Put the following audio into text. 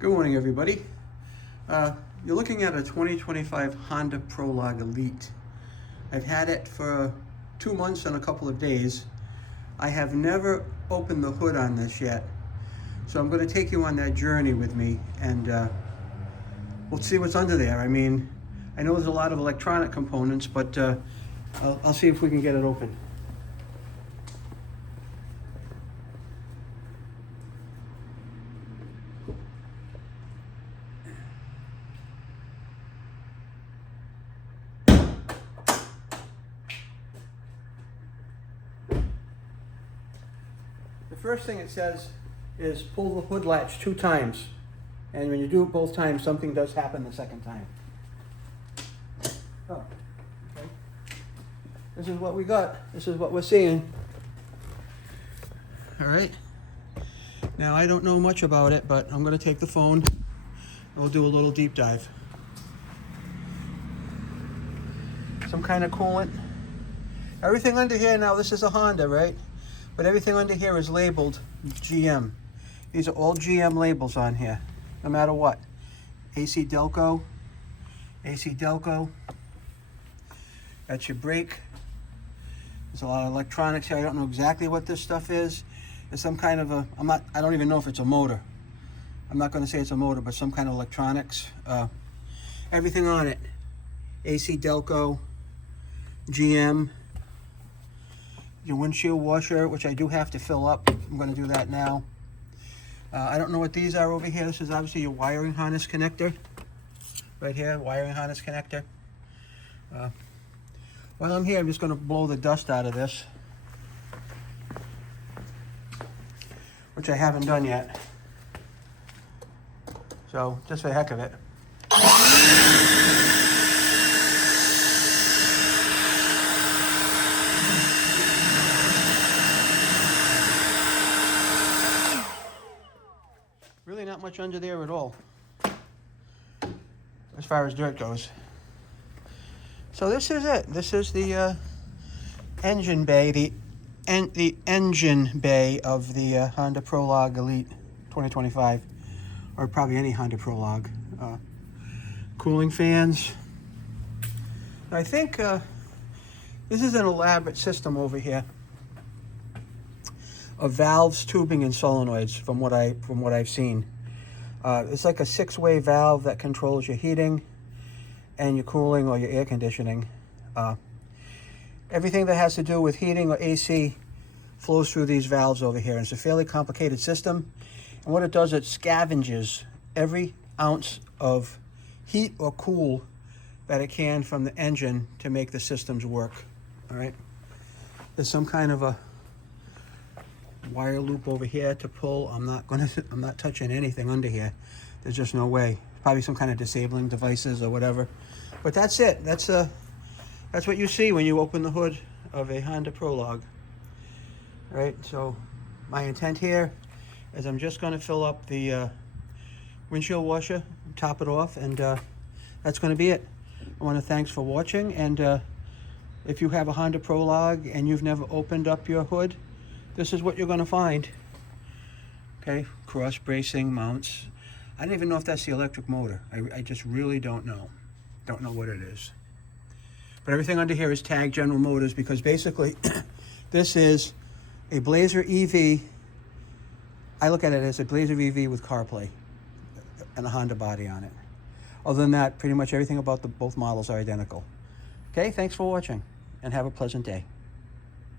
Good morning, everybody. You're looking at a 2025 Honda Prologue Elite. I've had it for 2 months and a couple of days. I have never opened the hood on this yet, so I'm going to take you on that journey with me, and we'll see what's under there. I mean, I know there's a lot of electronic components, but I'll see if we can get it open. The first thing it says is pull the hood latch 2 times, and when you do it both times, something does happen the second time. Oh, okay. This is what we got. This is what we're seeing. All right. Now, I don't know much about it, but I'm going to take the phone and we'll do a little deep dive. Some kind of coolant. Everything under here now, this is a Honda, right? But everything under here is labeled GM. These are all GM labels on here, no matter what. AC Delco, AC Delco. That's your brake. There's a lot of electronics here. I don't know exactly what this stuff is. It's some kind of a, I don't even know if it's a motor. I'm not going to say it's a motor, but some kind of electronics. Everything on it. AC Delco, GM. Your windshield washer, which I do have to fill up. I'm going to do that now. I don't know what these are over here. This is obviously your wiring harness connector. Right here, wiring harness connector. While I'm here, I'm just going to blow the dust out of this, which I haven't done yet. So, just for the heck of it. Really not much under there at all, as far as dirt goes. So this is it. This is the engine bay, the engine bay of the Honda Prologue Elite 2025, or probably any Honda Prologue. Cooling fans. I think this is an elaborate system over here of valves, tubing, and solenoids from what I've seen. It's like a 6-way valve that controls your heating and your cooling or your air conditioning. Everything that has to do with heating or AC flows through these valves over here. It's a fairly complicated system, and what it does, it scavenges every ounce of heat or cool that it can from the engine to make the systems work. All right. There's some kind of a wire loop over here to pull. I'm not touching anything under here. There's just no way. Probably some kind of disabling devices or whatever. But that's it. That's what you see when you open the hood of a Honda Prologue. All right. So my intent here is I'm just going to fill up the windshield washer, top it off, and that's going to be it. I want to thanks for watching, and if you have a Honda Prologue and you've never opened up your hood, this is what you're going to find. Okay, cross bracing mounts. I don't even know if that's the electric motor. I just really don't know. Don't know what it is. But everything under here is tagged General Motors, because basically this is a Blazer EV. I look at it as a Blazer EV with CarPlay and a Honda body on it. Other than that, pretty much everything about both models are identical. Okay, thanks for watching, and have a pleasant day.